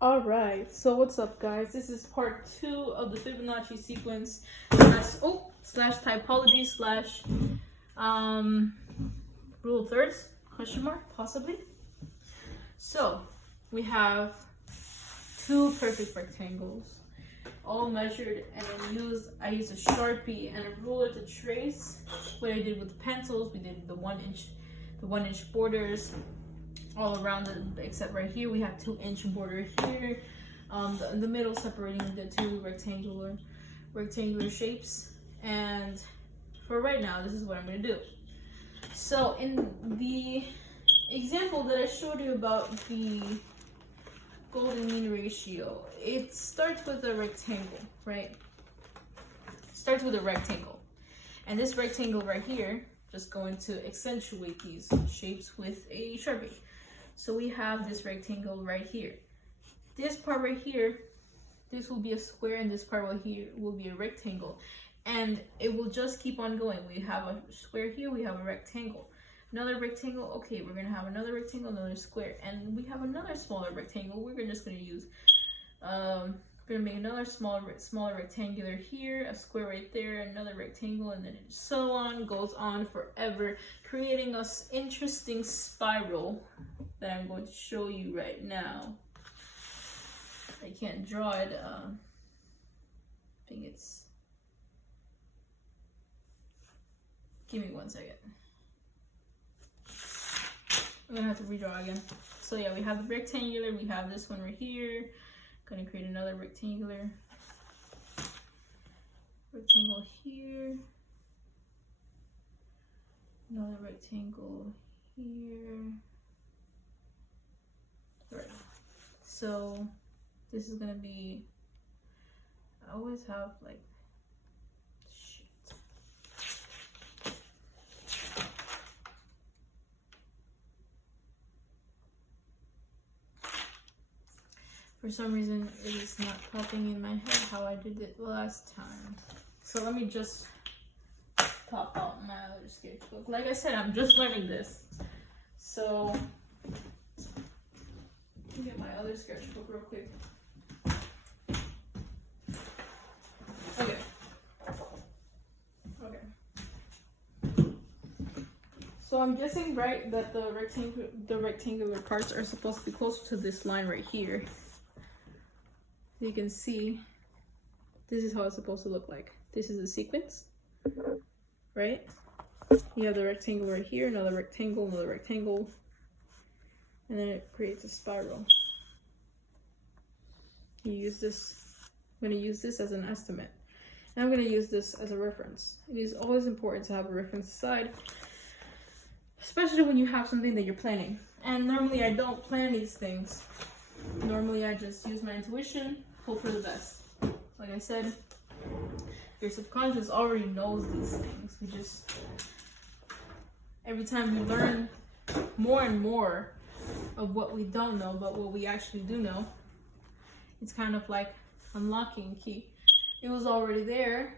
All right, so what's up, guys? This is part 2 of the Fibonacci sequence slash typology slash rule of thirds question mark possibly. So we have two perfect rectangles, all measured, and then I used a Sharpie and a ruler to trace. What I did with the pencils, we did the 1 inch borders all around it, except right here we have 2-inch border here, the middle separating the two rectangular shapes. And for right now, this is what I'm going to do. So in the example that I showed you about the golden mean ratio, it starts with a rectangle, right? It starts with a rectangle, and this rectangle right here just going to accentuate these shapes with a Sharpie. So we have this rectangle right here. This part right here, this will be a square, and this part right here will be a rectangle. And it will just keep on going. We have a square here, we have a rectangle. Another rectangle, okay, we're gonna have another rectangle, another square. And we have another smaller rectangle. We're just gonna use, we're gonna make another smaller rectangular here, a square right there, another rectangle, and then so on, goes on forever, creating us interesting spiral that I'm going to show you right now. I can't draw it. I think it's. Give me 1 second. I'm gonna have to redraw again. So yeah, we have the rectangular. We have this one right here. Gonna create another rectangle here. Another rectangle here. Right. So this is gonna be, I always have like, shit. For some reason it is not popping in my head how I did it last time. So let me just pop out my other sketchbook. Like I said, I'm just learning this. So let me get my other sketchbook real quick. Okay. So I'm guessing, right, that the rectangular parts are supposed to be closer to this line right here. You can see this is how it's supposed to look like. This is the sequence, right? You have the rectangle right here, another rectangle, and then it creates a spiral. You use this, I'm going to use this as an estimate, and I'm going to use this as a reference. It is always important to have a reference side, especially when you have something that you're planning. And normally I don't plan these things. Normally I just use my intuition, hope for the best. Like I said, your subconscious already knows these things. We just, every time we learn more and more of what we don't know, but what we actually do know, it's kind of like unlocking a key. It was already there.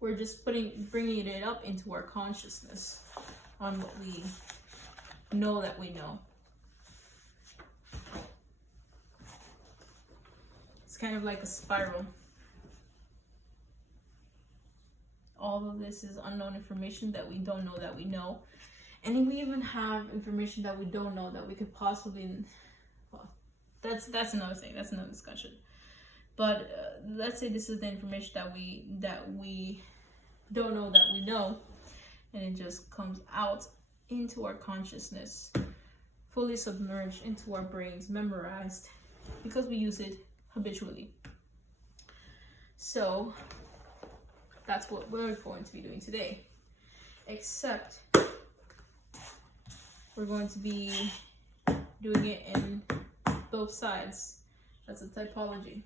We're just bringing it up into our consciousness on what we know that we know. It's kind of like a spiral. All of this is unknown information that we don't know that we know. And we even have information that we don't know that we could possibly, well, that's another thing, that's another discussion. But let's say this is the information that we don't know that we know, and it just comes out into our consciousness, fully submerged into our brains, memorized, because we use it habitually. So that's what we're going to be doing today, except we're going to be doing it in both sides. That's a typology.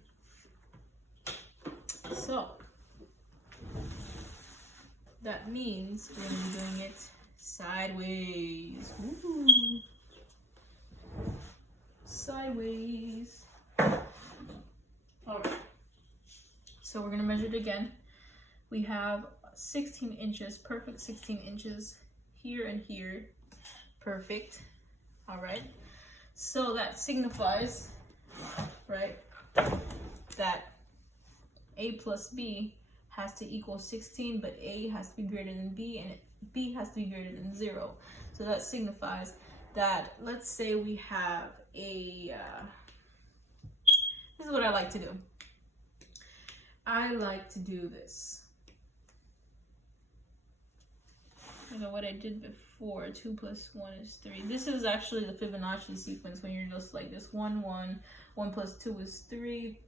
So that means we're going to be doing it sideways. Ooh. Sideways. Alright. So we're going to measure it again. We have 16 inches, perfect 16 inches here and here. Perfect. Alright. So that signifies, right, that a plus b has to equal 16, but a has to be greater than b, and b has to be greater than 0. So that signifies that, let's say we have a, this is what I like to do. I like to do this. You know what I did before, 2 plus 1 is 3. This is actually the Fibonacci sequence when you're just like this, 1, 1, 1 plus 2 is 3,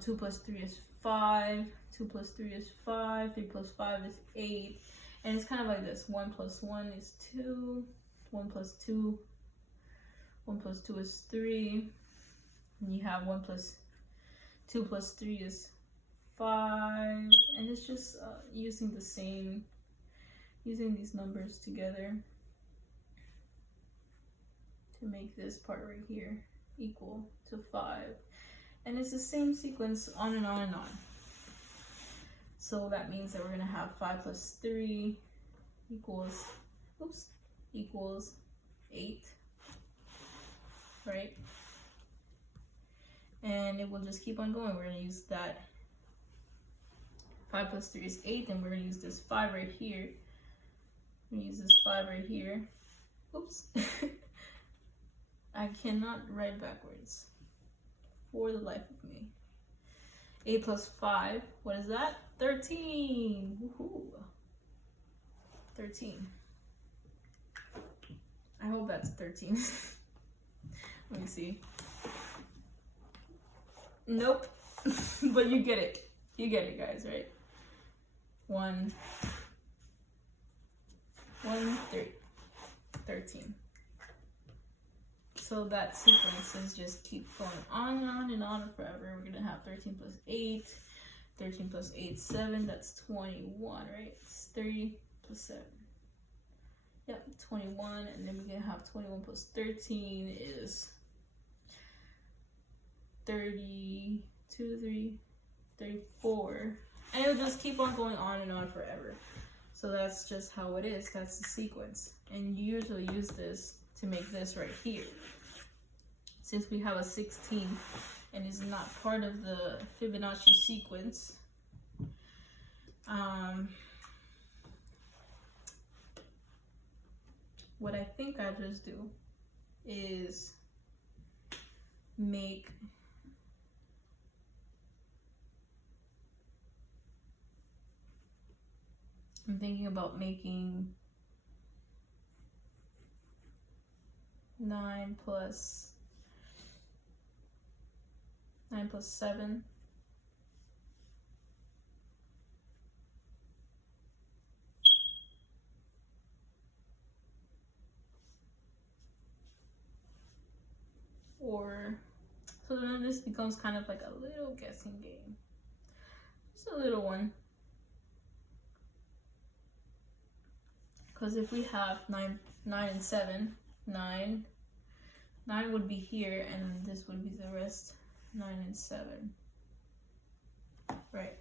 2 plus 3 is 5, 2 plus 3 is 5, 3 plus 5 is 8, and it's kind of like this, 1 plus 1 is 2, 1 plus 2, 1 plus 2 is 3, and you have 1 plus 2 plus 3 is 5, and it's just using these numbers together to make this part right here equal to 5. And it's the same sequence on and on and on. So that means that we're going to have 5 plus 3 equals 8, right? And it will just keep on going. We're going to use that 5 plus 3 is 8, and we're going to use this 5 right here. I'm going to use this 5 right here. Oops. I cannot write backwards for the life of me. 8 plus 5, what is that? 13. Woohoo. 13. I hope that's 13. Let me see. Nope. But you get it. You get it, guys, right? 1, 3, 13. So that sequence is just keep going on and on and on forever. We're gonna have 13 plus 8, 13 plus 8, 7, that's 21, right? It's 3 plus 7. Yep, 21, and then we're gonna have 21 plus 13 is 32, 3, 34. And it'll just keep on going on and on forever. So that's just how it is. That's the sequence. And you usually use this to make this right here. Since we have a 16 and is not part of the Fibonacci sequence, what I think I just do is make I'm thinking about making 9 plus 7. Or, so then this becomes kind of like a little guessing game. Just a little one. Because if we have 9 and 7, 9 would be here, and this would be the rest, 9 and 7. Right.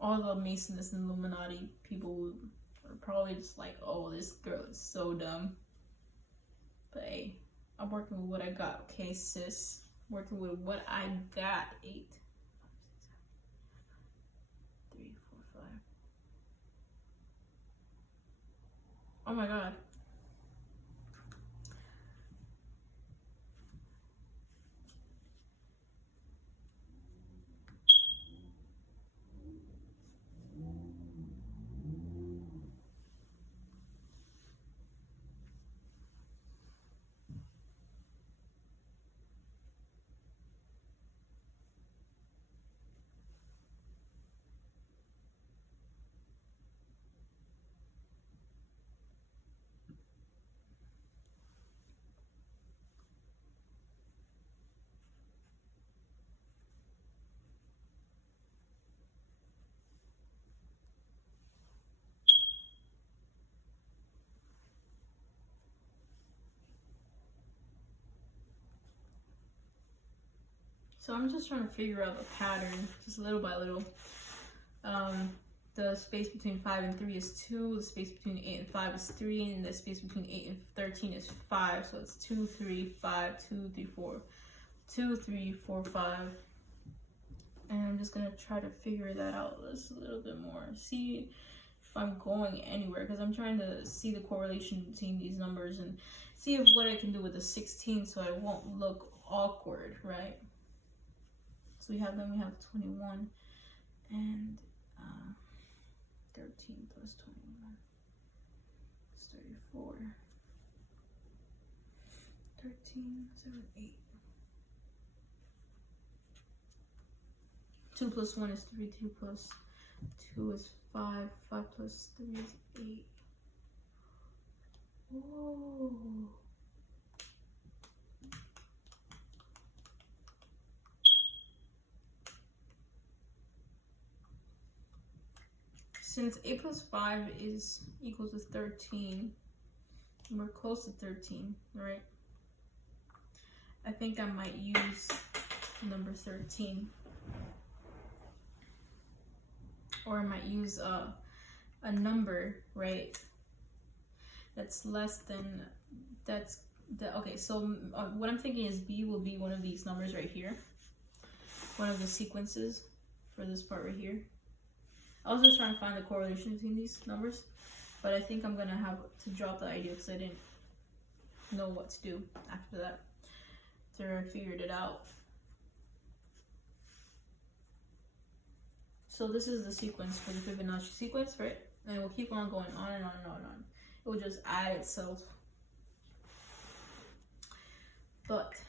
All the Masonists and Illuminati people are probably just like, oh, this girl is so dumb. But hey, I'm working with what I got, okay, sis? Working with what I got. 8, 3, 4, 5. Oh my god. So I'm just trying to figure out the pattern, just little by little. The space between 5 and 3 is 2, the space between 8 and 5 is 3, and the space between 8 and 13 is 5. So it's 2, 3, 5, 2, 3, 4, 2, 3, 4, 5. And I'm just gonna try to figure that out just a little bit more. See if I'm going anywhere, because I'm trying to see the correlation between these numbers and see if what I can do with the 16 so I won't look awkward, right? So we have 21 and 13 plus 21 is 34. 13, 7, 8. 2 plus 1 is 3, 2 plus 2 is 5, 5 plus 3 is 8. Whoa. Since 8 plus 5 is equals to 13, we're close to 13, right? I think I might use number 13. Or I might use a number, right? That's less than, okay, so what I'm thinking is B will be one of these numbers right here. One of the sequences for this part right here. I was just trying to find the correlation between these numbers, but I think I'm gonna have to drop the idea because I didn't know what to do after that. After I figured it out. So this is the sequence for the Fibonacci sequence, right? And it will keep on going on and on and on and on. It will just add itself. But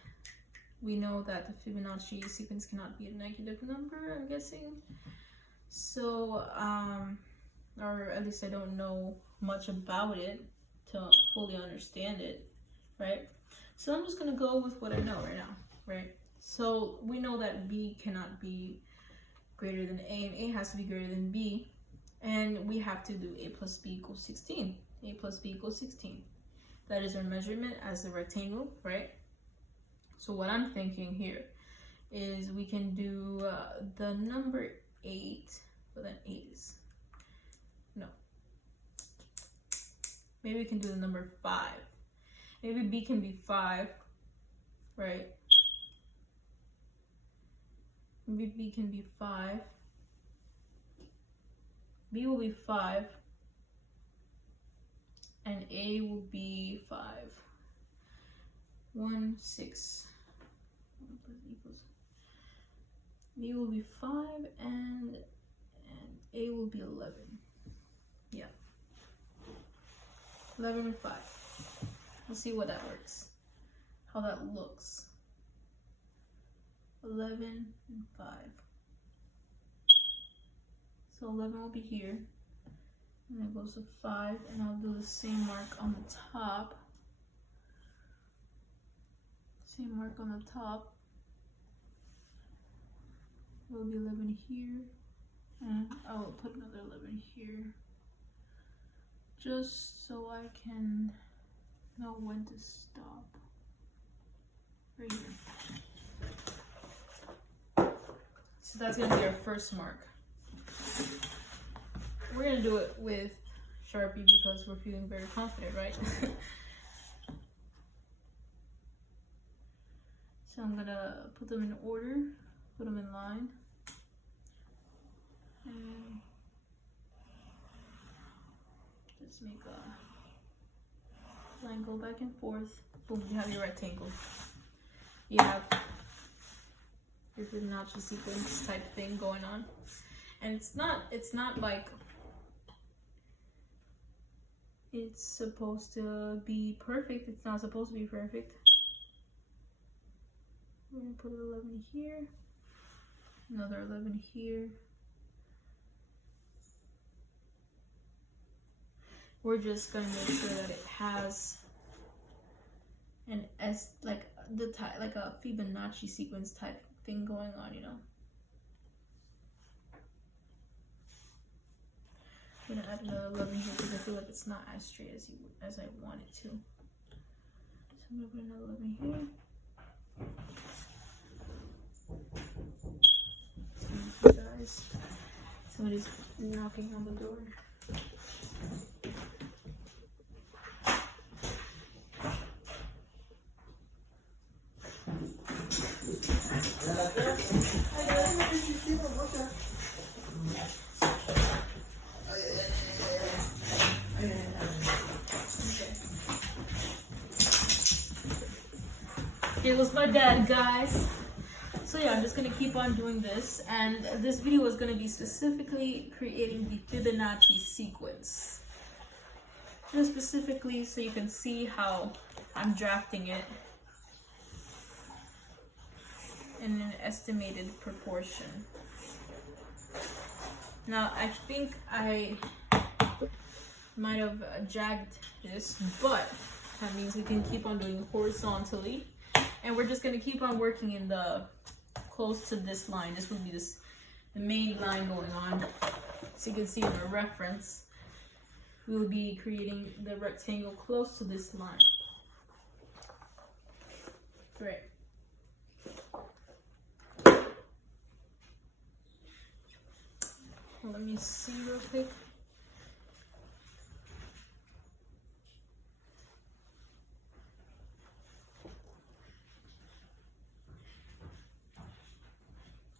we know that the Fibonacci sequence cannot be a negative number, I'm guessing. So, or at least I don't know much about it to fully understand it, right? So I'm just gonna go with what I know right now, right? So we know that B cannot be greater than A, and A has to be greater than B, and we have to do A plus B equals 16. A plus B equals 16. That is our measurement as the rectangle, right? So what I'm thinking here is we can do the number 8, but then 8 is, no. Maybe we can do the number 5. Maybe B can be 5, right? Maybe B can be 5. B will be 5. And A will be 5. 1, 6. 1 plus equals. B will be 5 and A will be 11. Yeah. 11 and 5. Let's see what that works. How that looks. 11 and 5. So 11 will be here. And then it goes to 5. And I'll do the same mark on the top. Same mark on the top. It will be 11 here. And I will put another 11 here. Just so I can know when to stop. Right here. So that's gonna be our first mark. We're gonna do it with Sharpie because we're feeling very confident, right? So I'm gonna put them in order, put them in line. And just make a line go back and forth. Boom, you have your rectangle. You have your Fibonacci sequence type thing going on. And it's not like it's supposed to be perfect. It's not supposed to be perfect. We're gonna put 11 here, another 11 here. We're just gonna make sure that it has an S, like the type, like a Fibonacci sequence type thing going on, you know. I'm gonna add another 11 here because I feel like it's not as straight as I want it to. So I'm gonna put another 11 here. Somebody's knocking on the door. Here goes my dad, guys. So yeah, I'm just gonna keep on doing this, and this video is gonna be specifically creating the Fibonacci sequence. Just specifically so you can see how I'm drafting it in an estimated proportion. Now, I think I might have jagged this, but that means we can keep on doing horizontally. And we're just gonna keep on working in the close to this line. This will be the main line going on. So you can see in the reference, we will be creating the rectangle close to this line. Right. Let me see real quick.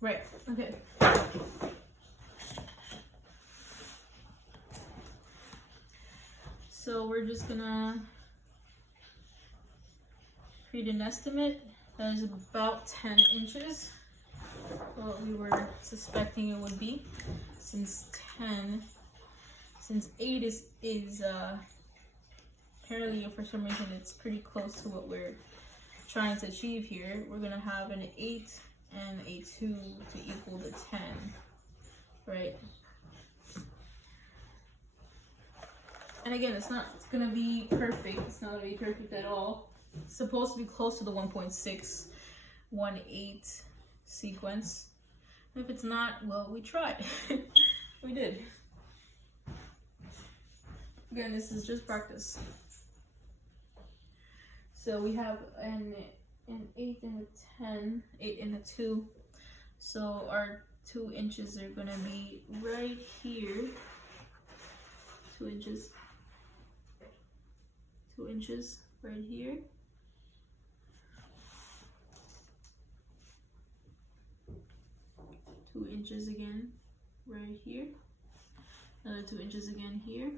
Right, okay. So we're just gonna create an estimate that is about 10 inches. What we were suspecting it would be, since 8 is apparently for some reason it's pretty close to what we're trying to achieve here. We're gonna have an 8 and a 2 to equal the 10, right? And again, it's gonna be perfect. It's not gonna be perfect at all. It's supposed to be close to the 1.618 sequence. If it's not, well, we tried. We did. Again, this is just practice. So we have an 8 and a 10, 8 and a 2. So our 2 inches are gonna be right here. 2 inches. 2 inches right here. Two inches again right here. Another 2 inches again here.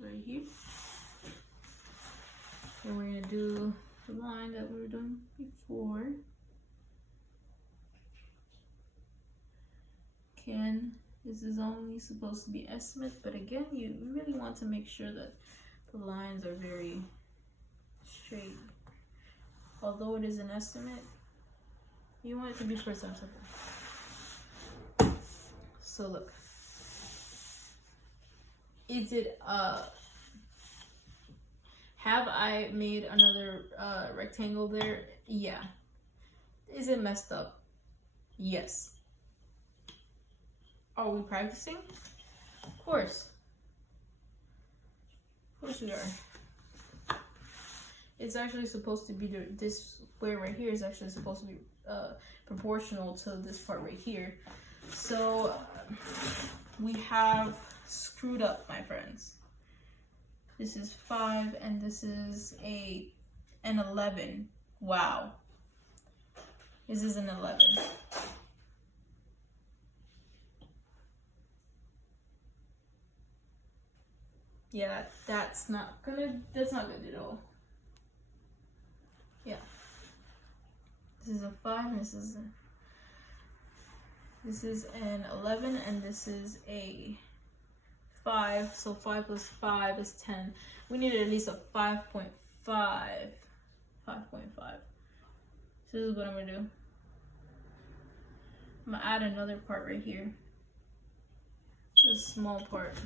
Right here. And we're gonna do the line that we were doing before. Again, this is only supposed to be estimate, but again, you really want to make sure that the lines are very straight. Although it is an estimate, you want it to be presentable. So look, is it have I made another rectangle there? Yeah. Is it messed up? Yes. Are we practicing? Of course. Of course we are. It's actually supposed to be this square right here is actually supposed to be proportional to this part right here. So we have screwed up, my friends. This is 5 and this is an 11. Wow. This is an 11. Yeah, that's not good at all. Yeah. This is a 5 and this is an 11 and this is a 5. So 5 plus 5 is 10. We needed at least a 5.5. 5.5. So this is what I'm gonna do. I'm gonna add another part right here. This small part.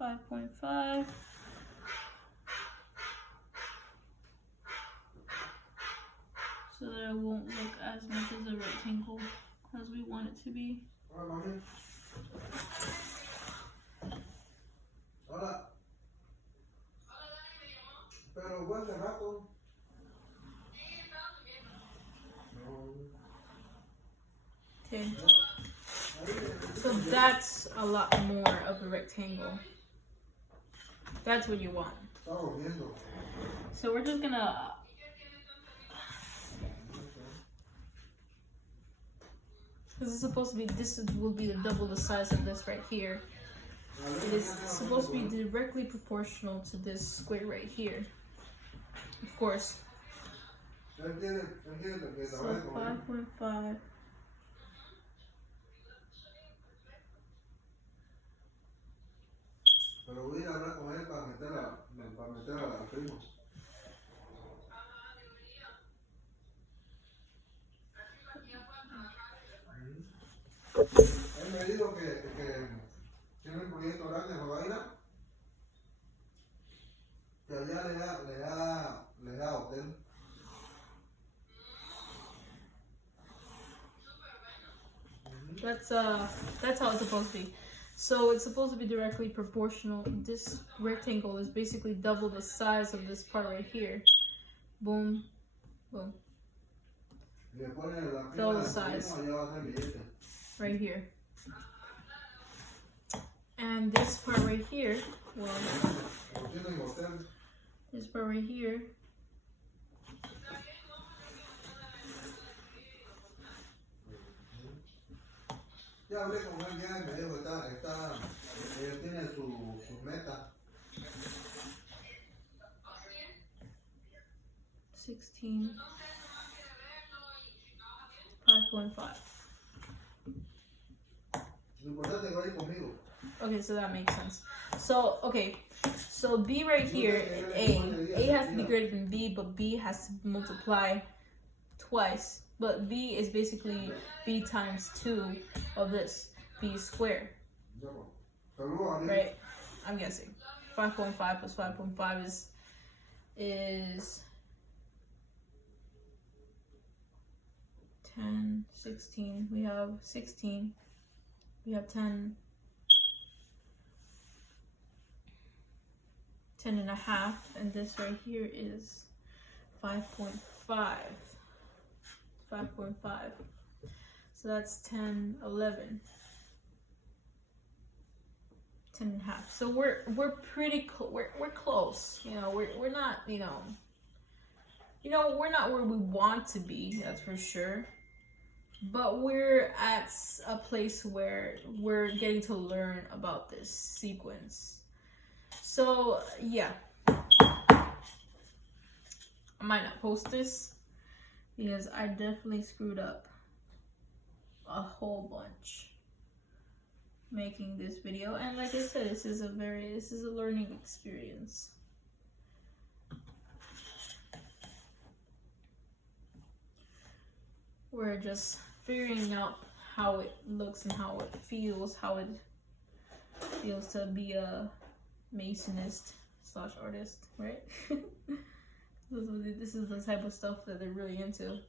5.5. So that it won't look as much as a rectangle as we want it to be. Hola. Pero fue hace rato. Okay. So that's a lot more of a rectangle. That's what you want. So we're just gonna this is supposed to be, will be double the size of this right here. It is supposed to be directly proportional to this square right here. Of course. So 5.5. Pero voy a ir a hablar con él para meter a la prima. Él me dijo que tiene un proyecto grande en Rodaira, que allá le da hotel. That's how it's supposed to be. So it's supposed to be directly proportional. This rectangle is basically double the size of this part right here. Boom, boom. Double the size. Right here. And this part right here, well, this part right here, ya hablé con él ya y me dijo que ella tiene su meta. 16, 5.5. Okay, so that makes sense. So, okay, so B right here, A has to be greater than B, but B has to multiply twice. But B is basically B times 2 of this, B squared. Right? I'm guessing. 5.5 plus 5.5 is 10, 16. We have 16. We have 10. 10 and a half, and this right here is 5.5. 5.5. So that's 10, 11. 10 and a half. So we're pretty we're close. You know, we're not, you know, we're not where we want to be, that's for sure. But we're at a place where we're getting to learn about this sequence. So, yeah. I might not post this because I definitely screwed up a whole bunch making this video. And like I said, this is a learning experience. We're just figuring out how it looks and how it feels to be a Masonist / artist, right? This is the type of stuff that they're really into.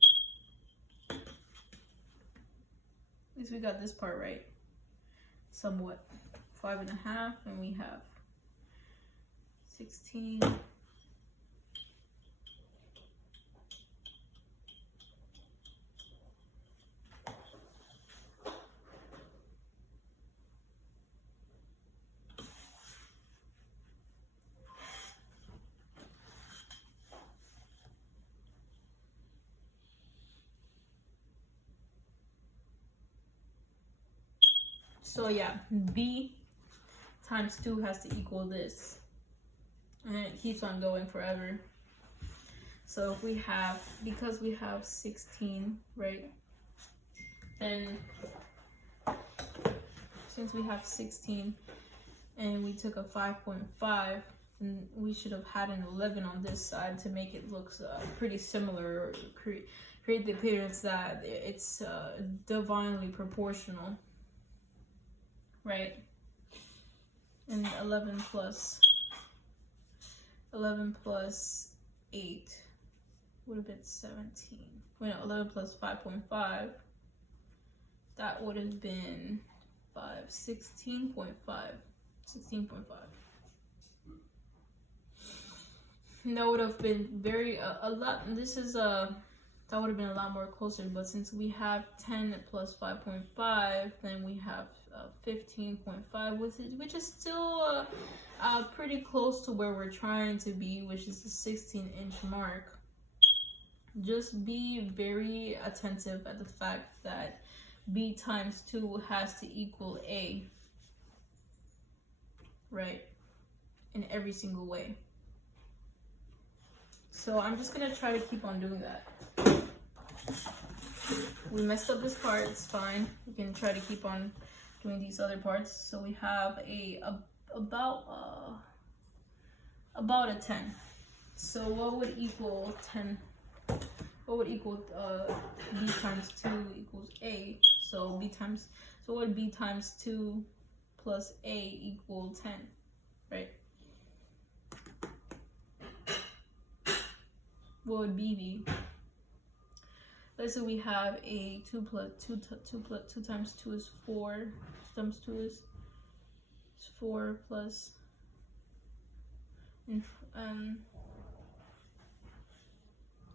At least we got this part right. Somewhat. 5.5, and we have 16. So yeah, B times 2 has to equal this. And it keeps on going forever. So if we have, because we have 16, right? Then, since we have 16 and we took a 5.5, then we should have had an 11 on this side to make it look pretty similar, create the appearance that it's divinely proportional. Right? And 11 plus 8 would have been 17. Wait, no, 11 plus 5.5, that would have been 16.5. 16.5. that would have been very a lot. This is that would have been a lot more closer, but since we have 10 plus 5.5, then we have 15.5, which is still pretty close to where we're trying to be, which is the 16-inch mark. Just be very attentive at the fact that B times 2 has to equal A, right? In every single way. So I'm just gonna try to keep on doing that. We messed up this part, it's fine. We can try to keep on doing these other parts. So we have about a 10. So what would equal 10? What would equal B times 2 equals A? So what would B times 2 plus A equal 10, right? What would B be? Let's say we have a 2 times 2 is 4. 2 times 2 is 4 plus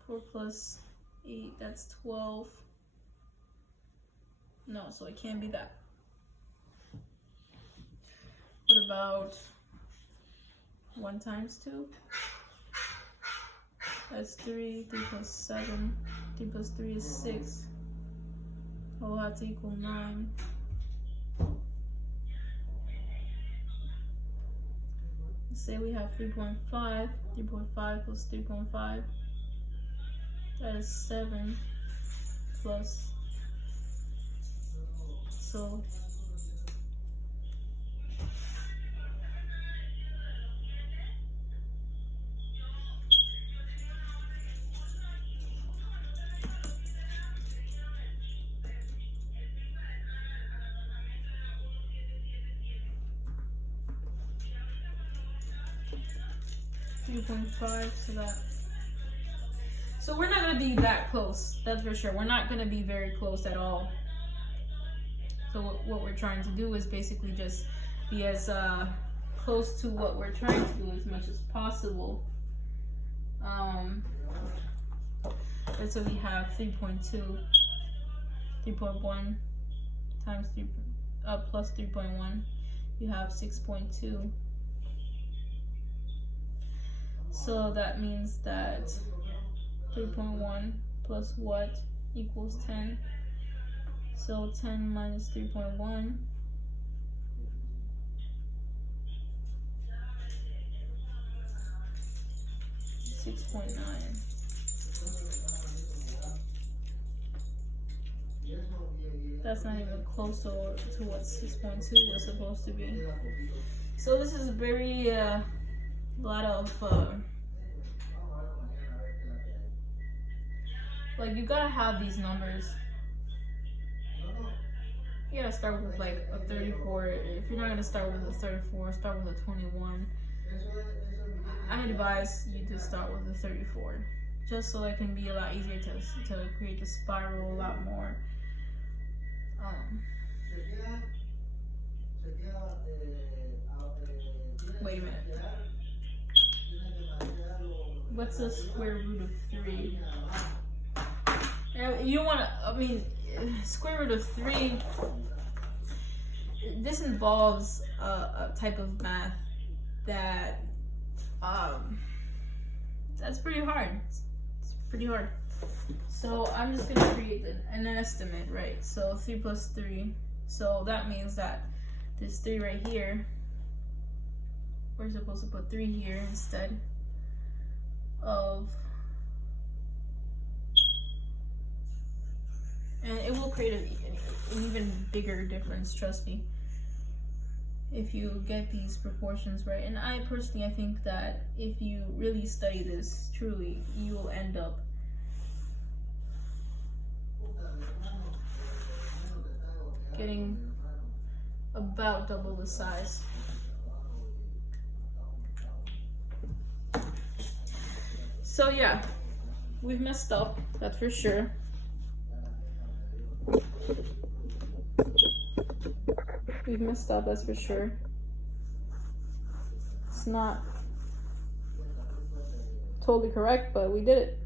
4 plus 8, that's 12. No, so it can't be that. What about 1 times 2? That's 3. 3 plus 7. 3 plus 3 is 6. That will have to equal 9. Let's say we have 3.5. 3.5 plus 3.5. That is 7 plus. So 3.5 to that. So we're not going to be that close, that's for sure. We're not going to be very close at all. So what we're trying to do is basically just be as close to what we're trying to do as much as possible. And so we have 3.2, 3.1 times 3 plus 3.1. You have 6.2. So that means that 3.1 plus what equals 10. So 10 minus 3.1. $6.9. That's not even close to what 6.2 was supposed to be. So this is very lot of like, you gotta have these numbers. You gotta start with like a 34. If you're not gonna start with a 34, start with a 21. I advise you to start with a 34, just so it can be a lot easier to create the spiral a lot more. Wait a minute. What's the square root of 3? You don't want to, I mean, square root of 3, this involves a type of math that, that's pretty hard. It's pretty hard. So I'm just going to create an estimate, right? So 3 plus 3. So that means that this 3 right here, we're supposed to put 3 here instead of, and it will create an even bigger difference, trust me, if you get these proportions right. And I think that if you really study this truly, you will end up getting about double the size. So yeah, we've messed up, that's for sure. We've messed up, that's for sure. It's not totally correct, but we did it.